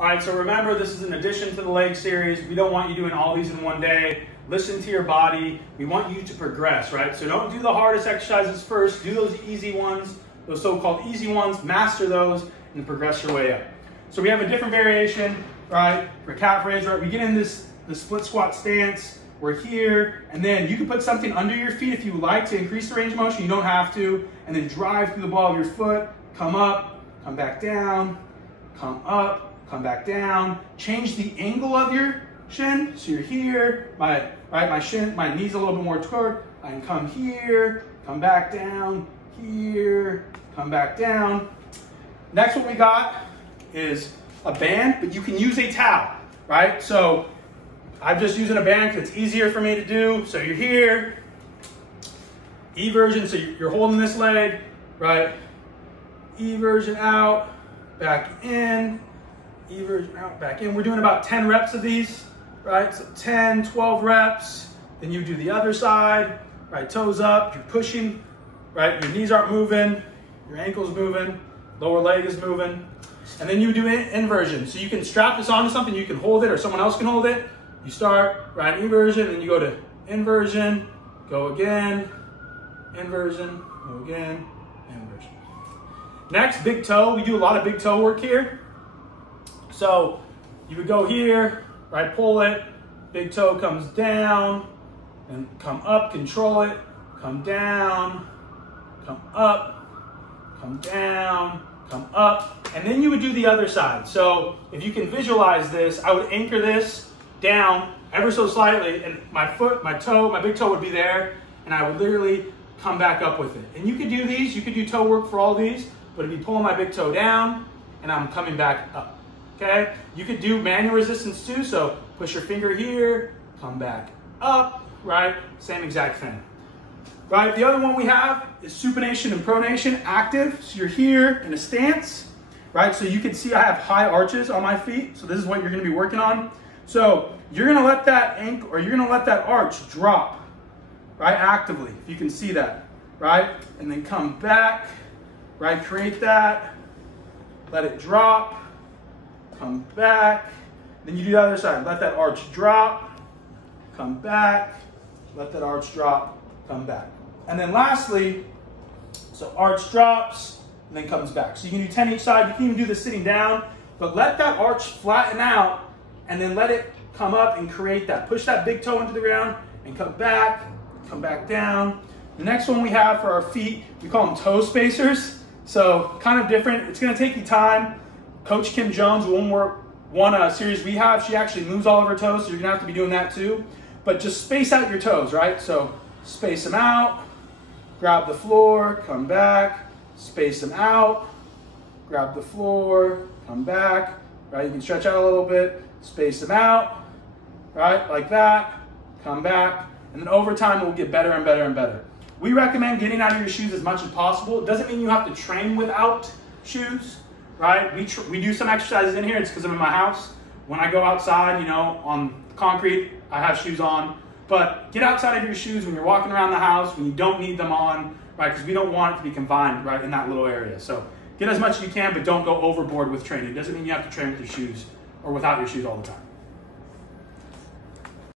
All right, so remember, this is in addition to the leg series. We don't want you doing all these in one day. Listen to your body. We want you to progress, right? So don't do the hardest exercises first. Do those easy ones, those so-called easy ones, master those, and progress your way up. So we have a different variation, right, for calf raise, right? We get in the split squat stance. We're here, and then you can put something under your feet if you would like to increase the range of motion. You don't have to. And then drive through the ball of your foot, come up, come back down, come up, come back down. Change the angle of your shin. So you're here, my knee's a little bit more toward. I can come here, come back down, here, come back down. Next one we got is a band, but you can use a towel, right? So I'm just using a band because it's easier for me to do. So you're here, E version, so you're holding this leg, right? E version out, back in, E version out, back in. We're doing about 10 reps of these, right? So 10, 12 reps. Then you do the other side, right? Toes up, you're pushing, right? Your knees aren't moving, your ankle's moving, lower leg is moving. And then you do inversion. So you can strap this onto something, you can hold it or someone else can hold it. You start, right, inversion, and you go to inversion, go again, inversion, go again, inversion. Next, big toe. We do a lot of big toe work here. So you would go here, right, pull it, big toe comes down, and come up, control it, come down, come up, come down, come up, and then you would do the other side. So if you can visualize this, I would anchor this down ever so slightly, and my foot, my toe, my big toe would be there, and I would literally come back up with it. And you could do these, you could do toe work for all these, but if you pull my big toe down, and I'm coming back up, okay? You could do manual resistance too, so push your finger here, come back up, right? Same exact thing. Right, the other one we have is supination and pronation, active. So you're here in a stance, right? So you can see I have high arches on my feet, so this is what you're gonna be working on. So you're gonna let that ankle, or you're gonna let that arch drop, right, actively, if you can see that, right? And then come back, right, create that, let it drop, come back, then you do the other side, let that arch drop, come back, let that arch drop, come back. And then lastly, so arch drops, and then comes back. So you can do 10 each side, you can even do this sitting down, but let that arch flatten out, and then let it come up and create that. Push that big toe into the ground, and come back down. The next one we have for our feet, we call them toe spacers. So kind of different, it's gonna take you time. Coach Kim Jones, one series we have, she actually moves all of her toes, so you're gonna have to be doing that too. But just space out your toes, right? So space them out, grab the floor, come back, space them out, grab the floor, come back, right? You can stretch out a little bit, space them out, right? Like that, come back, and then over time it will get better and better and better. We recommend getting out of your shoes as much as possible. It doesn't mean you have to train without shoes, right? We do some exercises in here, it's because I'm in my house. When I go outside, you know, on concrete, I have shoes on. But get outside of your shoes when you're walking around the house, when you don't need them on, right? Because we don't want it to be confined, right, in that little area. So get as much as you can, but don't go overboard with training. It doesn't mean you have to train with your shoes or without your shoes all the time.